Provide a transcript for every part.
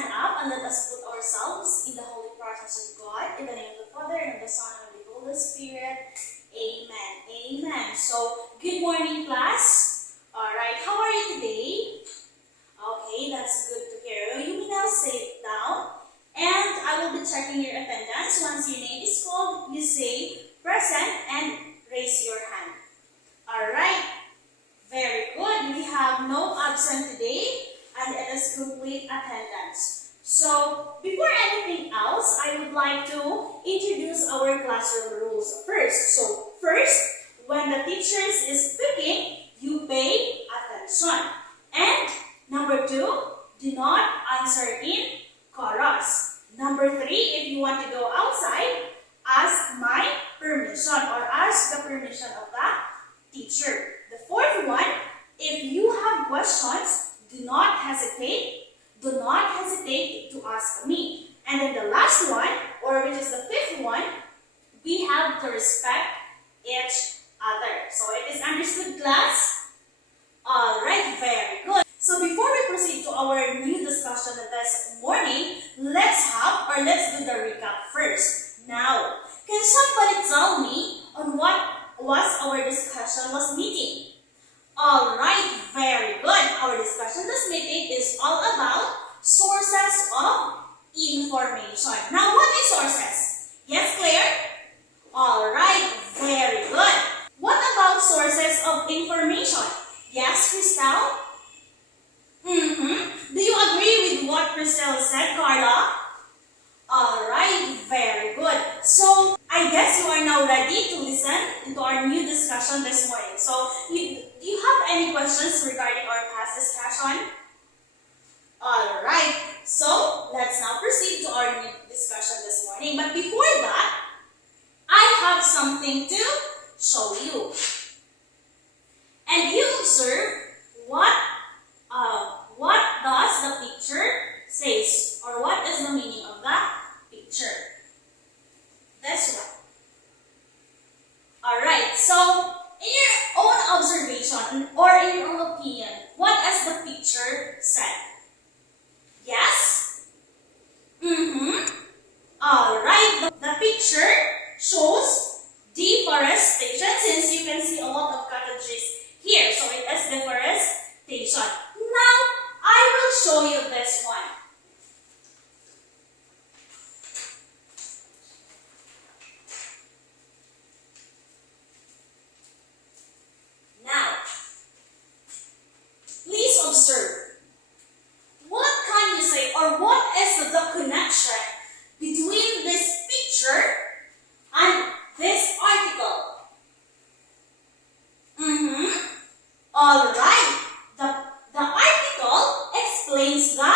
stand up and let us put ourselves in the holy presence of God. In the name of the Father, and of the Son, and of the Holy Spirit. Amen. Amen. So, good morning, class. Alright, how are you today? Okay, that's good to hear. You may now sit down, and I will be checking your attendance. Once your name is called, you say present and raise your hand. Alright, very good. We have no absent today, and it is complete attendance. So, before anything else, I would like to introduce our classroom rules first. So, first, when the teacher is speaking, you pay attention. And number 2, do not answer in chorus. Number 3, if you want to go outside, ask my permission or ask the permission of the teacher. The fourth one, if you have questions, do not hesitate to ask me. And then the last one, or which is the fifth one, we have to respect each other. So it is understood, class? Alright, very good. So before we proceed to our new discussion this morning, let's do the recap first. Now, can somebody tell me on what was our discussion last meeting? Alright, very good. Our discussion this meeting is all about sources of information. Now, what is sources? Yes, Claire? Alright, very good. What about sources of information? Yes, Crystal? Do you agree with what Crystal said, Carla? Alright, very good. So, I guess you are now ready to listen to our new discussion this morning. So, do you have any questions regarding our past discussion? Alright, so let's now proceed to our new discussion this morning. But before that, I have something to show you. And you observe what does the picture says, or what is the meaning of the picture. This one. Alright, so in your own observation or in your own opinion, what has the picture said? Yes? Alright, the picture shows deforestation, since you can see a lot of cottages here. So it is deforestation. Now, I will show you this one. Now, please observe. What can you say, or what is the connection between this picture and this article? Alright, the article explains the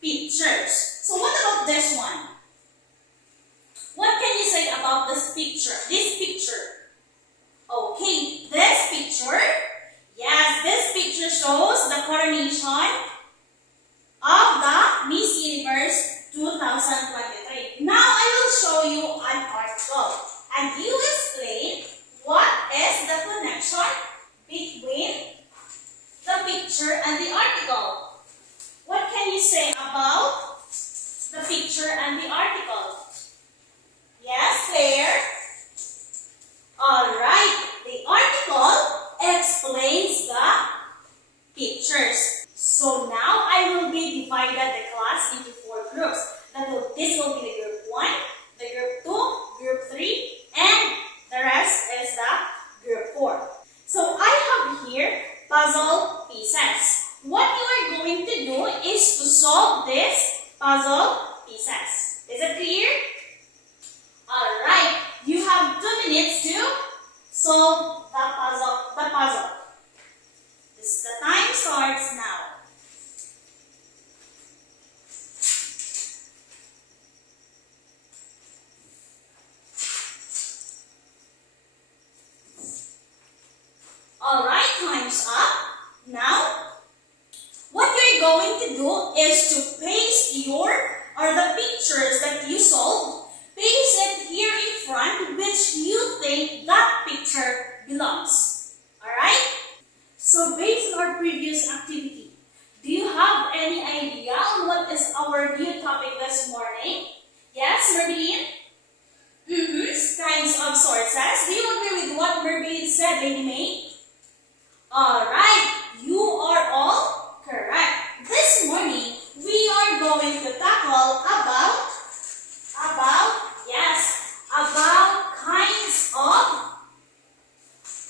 pictures. So what about this one? What can you say about this picture? Okay, this picture, yes, this picture shows the coronation of the Miss Universe 2023. Now I will show you an article, and you explain what is the connection between the picture and the article. What can you say about the picture and the article? Yes, Claire? Alright, the article explains the pictures. So now I will be divided the class into 4 groups. This will be the group 1, the group 2, group 3, and the rest is the group 4. So I have here puzzle pieces. What you are going to do is to solve these puzzle pieces. Is it clear? Alright, you have 2 minutes to solve the puzzle. The time starts now. Alright, time's up. Now, what you're going to do is to paste the pictures that you solved, paste it here in front which you think that picture belongs. Alright? So based on our previous activity, do you have any idea on what is Yes, Merbein? Kinds of sources. Do you agree with what Merbein said, Lady May? Alright, you are all correct. This morning, we are going to tackle about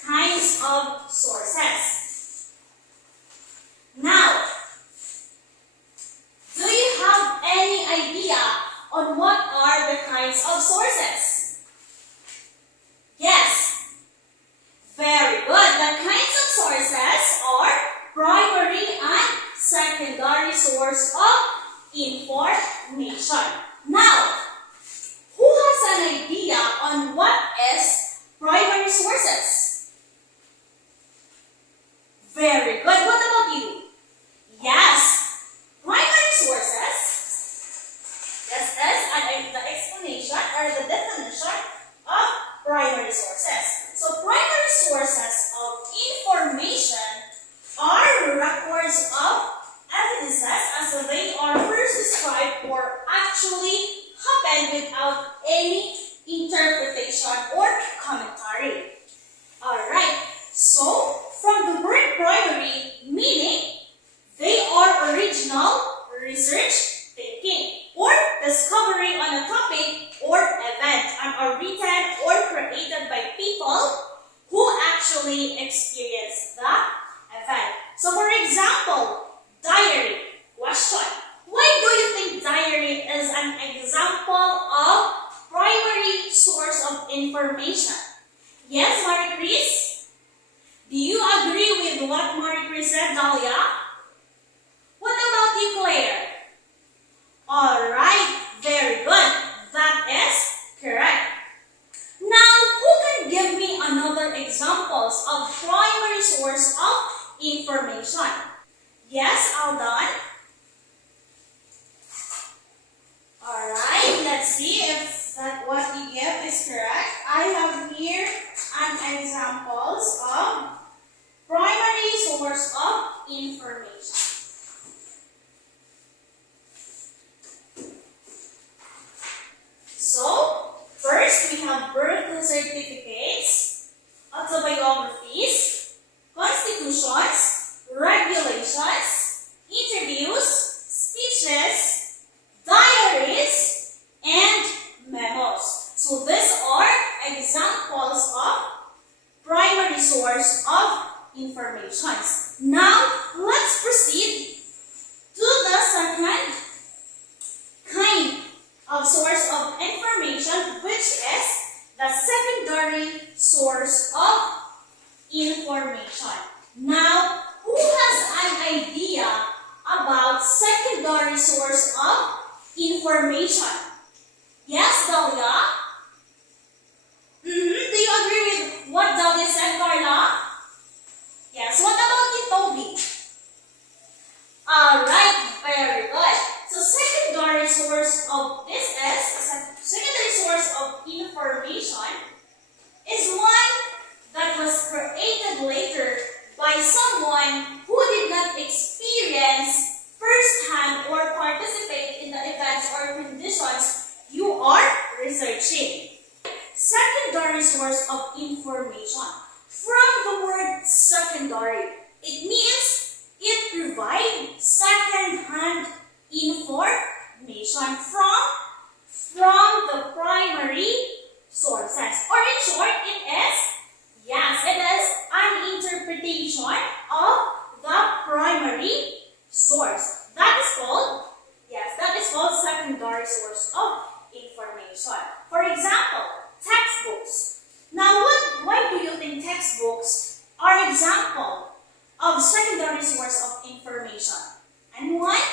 kinds of sources. Now, do you have any idea on what are the kinds of sources? Yes. Very good. The kinds of sources are primary and secondary source of information. Now, who has an idea on what is primary sources? Very good. What about you? Yes. Primary sources. This is the explanation or the definition of primary sources. So primary sources of information are records of evidences as they are first described or actually happened without any interpretation or commentary. Alright, so from the word primary, meaning they are original research thinking or discovery on a topic or event and are written or created by people who actually experience the event. So for example, diary. Question. Why do you think diary is an example of primary source of information? Yes, Marie Chris? Do you agree with what Marie Chris said, Dahlia? What about you, Claire? Alright, very good. That is correct. Now, who can give me another examples of primary source of information? Yes, Aldan? Alright, let's see if that what you give is correct. I have here an examples of primary source of information. So, first we have birth certificates, autobiographies, constitutions, regulations, interviews, speeches, diaries, and memos. So these are examples of primary source of information. Now, let's proceed to the second kind of source of information, which is the secondary source of information. Now, who has an idea about secondary source of information? Yes, Dahlia? Do you agree with what Dahlia said, Carla? Yes. What about you, Toby? Alright, very good. So secondary source of secondary source of information is one that was created later by someone who did not experience firsthand or participate in the events or conditions you are researching. Secondary source of information. From the word secondary, it means it provides second-hand information from the primary sources. Or in short, it is an interpretation of the primary source. That is called secondary source of information. For example, textbooks. Now, why do you think textbooks are example of secondary source of information? Anyone?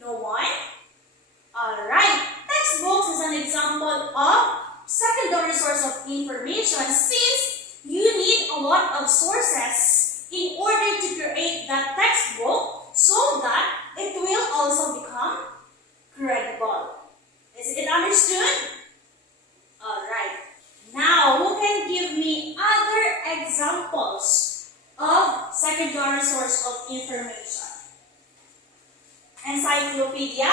No one? Alright. Textbooks is an example of secondary source of information since you need a lot of sources in order to create that textbook so that it will also become credible. Is it understood? Alright. Now, who can give me other examples of secondary source of information? Encyclopedia.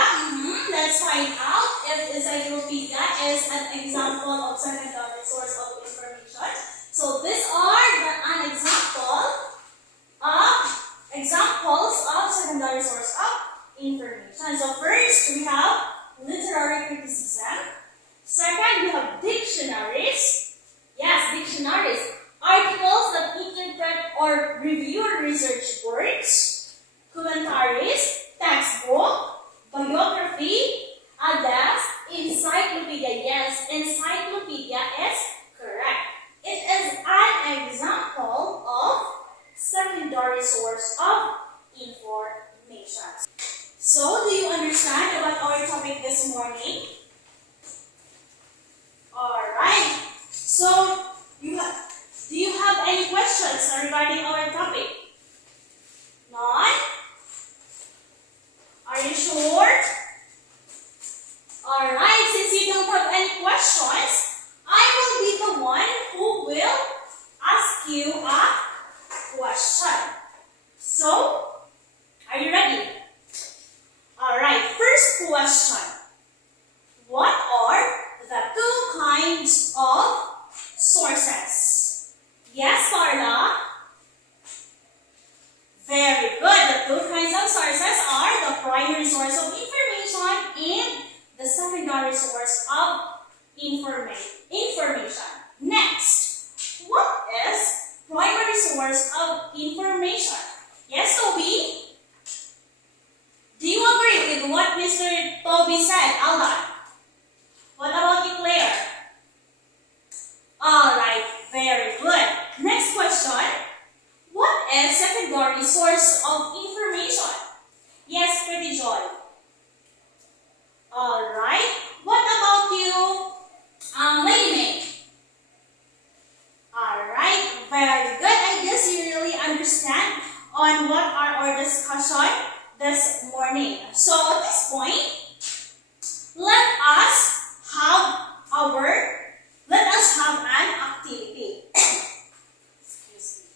Let's us find out if encyclopedia is an example of secondary source of information. So these are an examples of secondary source of information. So first we have literary criticism. Second, we have dictionaries. Yes, dictionaries. Articles that interpret or review research works. Commentaries, textbook, biography, address, encyclopedia. Yes, encyclopedia is correct. It is an example of secondary source of information. So, do you understand about our topic this morning? Alright. So, do you have any questions regarding our topic? None? Are you sure? Alright, since you don't have any questions, I will be the one who will ask you a question. So, are you ready? Alright, first question. What are the two kinds of sources? Yes, Carla? Very good. The two kinds of sources are the primary source of information and the secondary source of information. Next, what is primary source of information? Yes, Toby? Do you agree with what Mr. Toby said, Aldan? What about you, Claire? Alright, very good. Next question. What is secondary source of information? Yes, Pretty Joy. Alright. What about you, Lady May? Alright, very good. I guess you really understand on what are our discussion this morning. So at this point, let us have an activity. Excuse me.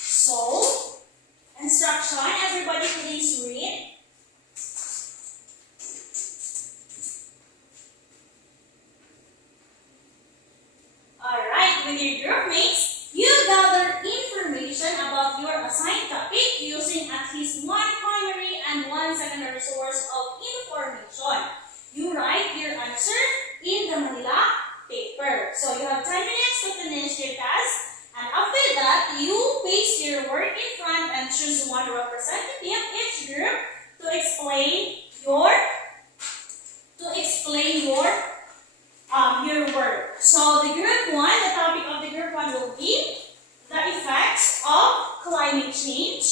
So, instruction, everybody please read. Alright, with your group mates, you gather information about your assigned topic using at least one primary and one secondary source of information. You write your answer in the Manila paper. So you have 10 minutes to finish your task. And after that, you paste your work in front and choose one representative each group to explain your work. So the group one, the topic of the group one will be the effects of climate change.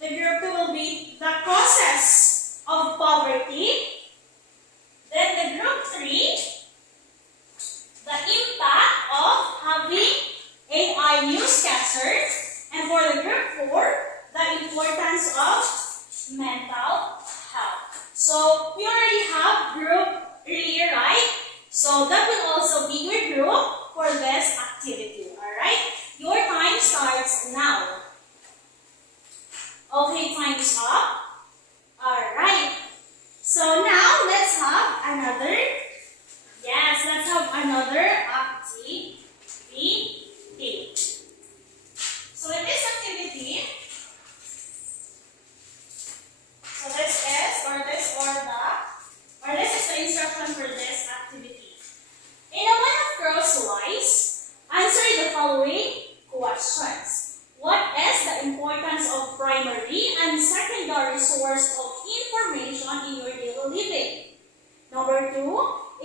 The group two will be the causes of poverty. Then the group three, the impact of having AI newscasters, and for the group 4, the importance of mental health. So we already have group earlier, right? So that will also be your group for this activity. Alright? Your time starts now. Okay, time is up. Alright. So now let's have another activity. So in this activity, this is the instruction for this activity. In a one of girls' lives, answer the following questions. What is the importance of primary and secondary source of information in your daily living? Number 2,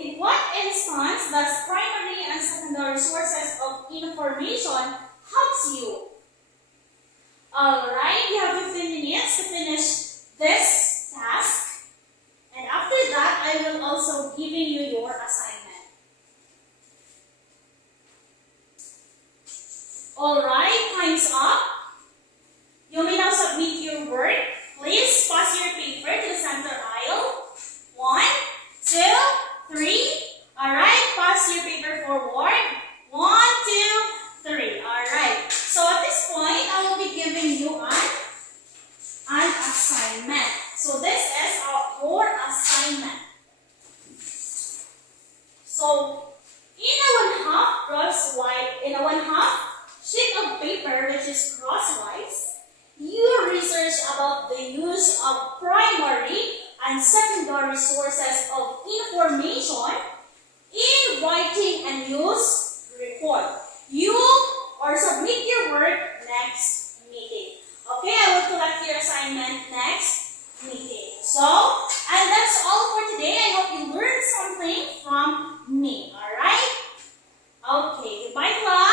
in what instance does primary and secondary sources of information helps you? Alright, you have 15 minutes to finish this task. research about the use of primary and secondary sources of information in writing and news report. You or submit your work next meeting. Okay, I will collect your assignment next meeting. So, and that's all for today. I hope you learned something from me. Alright? Okay, goodbye class.